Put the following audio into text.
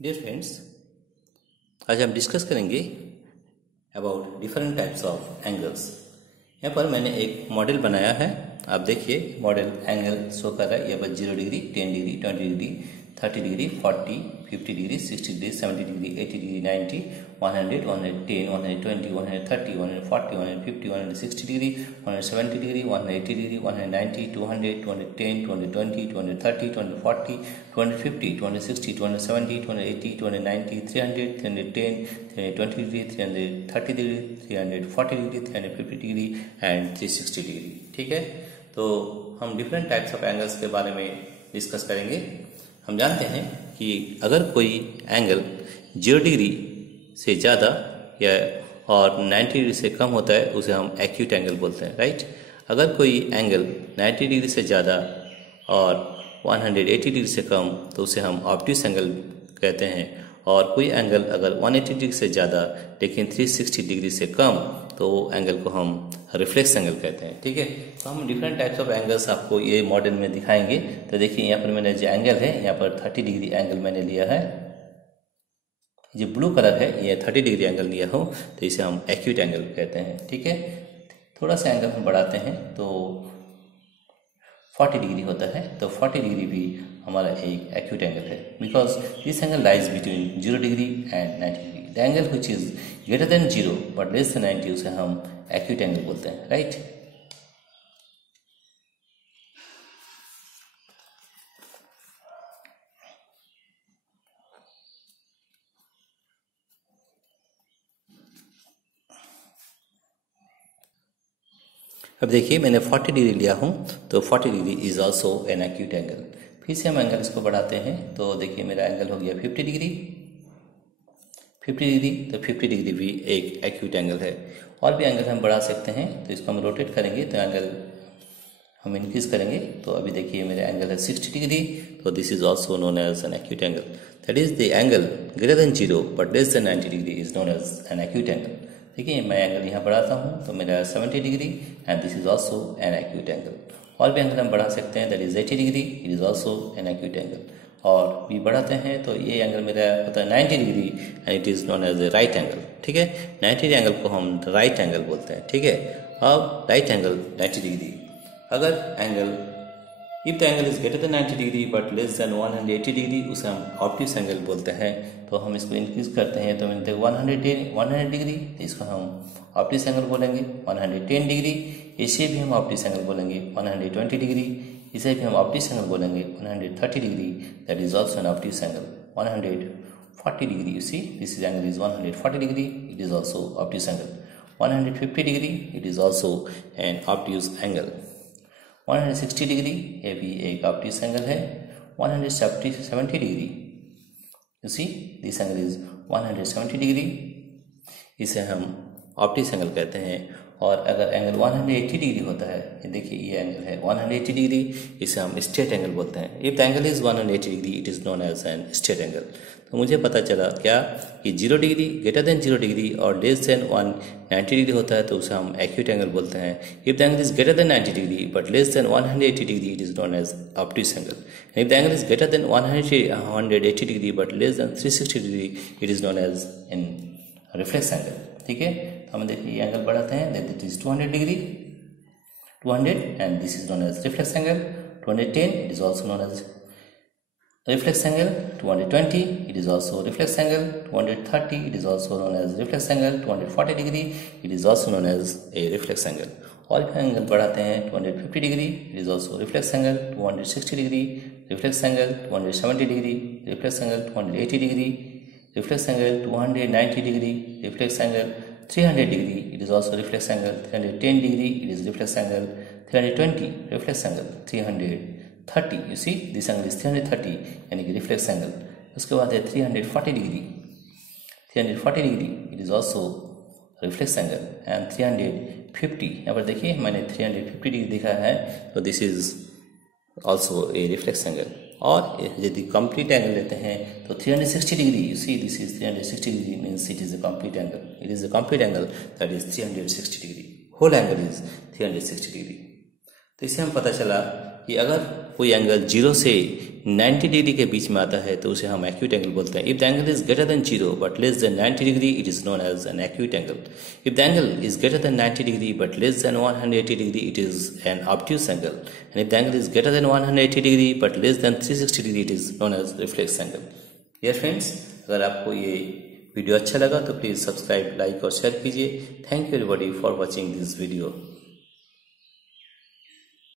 Dear friends, आज हम discuss करेंगे about different types of angles. यहाँ पर मैंने एक मॉडल बनाया है। आप देखिए, मॉडल एंगल शो कर रहा है। यहाँ पर 0 degree, 10 degree, 20 degree, 30 degree, 40, 50 degree, 60 degree, 70 degree, 80 degree, 90, 100, 110, 120, 130, 140, 150, 160 degree, 170 degree, 180 degree, 190, 200, 210, 220, 230, 240, 250, 260, 270, 280, 290, 300, 310, 320 degree, 330 degree, 340 degree, 350 degree and 360 degree. ठीक है, तो हम डिफरेंट टाइप्स ऑफ एंगल्स के बारे में डिस्कस करेंगे। हम जानते हैं कि अगर कोई एंगल 0 डिग्री से ज़्यादा या और 90 डिग्री से कम होता है उसे हम एक्यूट एंगल बोलते हैं, राइट। अगर कोई एंगल 90 डिग्री से ज़्यादा और 180 डिग्री से कम तो उसे हम ऑब्ट्यूस एंगल कहते हैं। और कोई एंगल अगर 180 डिग्री से ज़्यादा लेकिन 360 डिग्री से कम तो वो एंगल को हम रिफ्लेक्स एंगल कहते हैं। ठीक है, तो हम डिफरेंट टाइप्स ऑफ एंगल्स आपको ये मॉडल में दिखाएंगे। तो देखिए, यहाँ पर मैंने जो एंगल है, यहाँ पर 30 डिग्री एंगल मैंने लिया है। जो ब्लू कलर है ये 30 डिग्री एंगल लिया हो तो इसे हम एक्यूट एंगल कहते हैं। ठीक है, थोड़ा सा एंगल हम बढ़ाते हैं तो 40 डिग्री होता है। तो 40 डिग्री भी हमारा एक एक्यूट एंगल है, because this angle lies between 0 degree and 90 degree. The angle which is greater than 0 but less than 90 उसे हम एक्यूट एंगल बोलते हैं, राइट। अब देखिए, मैंने 40 डिग्री लिया हूँ तो 40 degree is also an acute angle. फिर से हम एंगल इसको बढ़ाते हैं तो देखिए मेरा एंगल हो गया 50 डिग्री। 50 डिग्री तो 50 डिग्री भी एक एक्यूट एंगल है। और भी एंगल हम बढ़ा सकते हैं, तो इसको हम रोटेट करेंगे तो एंगल हम इंक्रीज करेंगे। तो अभी देखिए मेरा एंगल है 60 डिग्री, तो this is also known as an acute angle. That is the angle greater than 0 but less than 90 degree is known as an acute angle. देखिए, मैं एंगल यहाँ बढ़ाता हूँ तो मेरा 70 degree and this is also an acute angle. और भी angle हम बढ़ा सकते हैं, that is 80 degree, it is also an acute angle. और भी बढ़ाते हैं तो ये एंगल मेरा होता है 90 degree and it is known as a right angle. ठीक है, 90 एंगल को हम राइट एंगल बोलते हैं। ठीक है, अब राइट एंगल 90 डिग्री, अगर angle if the angle is greater than 90 degree but less than 180 degree उसे हम ऑब्ट्यूस एंगल बोलते हैं। तो हम इसको इंक्रीज करते हैं तो मिलते हैं 100 डिग्री, तो इसको हम ऑब्ट्यूस एंगल बोलेंगे। 110 डिग्री, इसे भी हम ऑब्ट्यूस एंगल बोलेंगे। 120 डिग्री, इसे भी हम ऑब्ट्यूस एंगल बोलेंगे। 130 degree, that is also N obtuse angle. 140 degree, you see this angle is 140 degree, it is also obtuse angle. 150 degree, it is also N obtuse angle. 160 degree, ये भी एक obtuse angle है। 170 degree, you see this angle is 170 degree, इसे हम obtuse angle कहते हैं। और अगर एंगल 180 डिग्री होता है, ये देखिए ये एंगल है 180 डिग्री, इसे हम स्ट्रेट एंगल बोलते हैं। If the angle is 180 degree it is known as an straight angle. तो मुझे पता चला क्या कि 0 डिग्री, ग्रेटर देन 0 डिग्री और लेस देन 190 डिग्री होता है तो उसे हम एक्यूट एंगल बोलते हैं। If the angle is greater than 90 degree but less than 180 degree it is known as obtuse angle. If the angle is greater than 180 degree but less than 360 degree it is known as in reflex angle. ठीक है, तो हम देखिए ये angle बढ़ाते हैं, that is 200 degree, 200 and this is known as reflex angle. 210 it is also known as reflex angle. 220 it is also reflex angle. 230 it is also known as reflex angle. 240 degree it is also known as a reflex angle. और भी angle बढ़ाते हैं, 250 degree it is also reflex angle. 260 degree reflex angle. 270 degree reflex angle. 280 degree reflex angle. 290 degree reflex angle. 300 degree it is also reflex angle. 310 degree it is reflex angle. 320 reflex angle. 330 you see this angle is 330 यानी कि reflex angle. उसके बाद है 340 degree. 340 degree it is also reflex angle and 350, यहाँ पर देखिए मैंने 350 degree दिखा है तो this is also a reflex angle. और यदि कंप्लीट एंगल लेते हैं तो 360 degree, you see this is 360 degree means it is a complete angle. It is a complete angle that is 360 degree, whole angle is 360 degree. तो इससे हम पता चला कि अगर कोई एंगल 0 से 90 डिग्री के बीच में आता है तो उसे हम एक्यूट एंगल बोलते हैं. If the angle is greater than 0 but less than 90 degree it is known as an acute angle. If the angle is greater than 90 degree but less than 180 degree it is an obtuse angle. And if the angle is greater than 180 degree but less than 360 degree it is known as reflex angle. Dear friends, अगर आपको ये video अच्छा लगा तो please subscribe, like और share कीजिए. Thank you everybody for watching this video.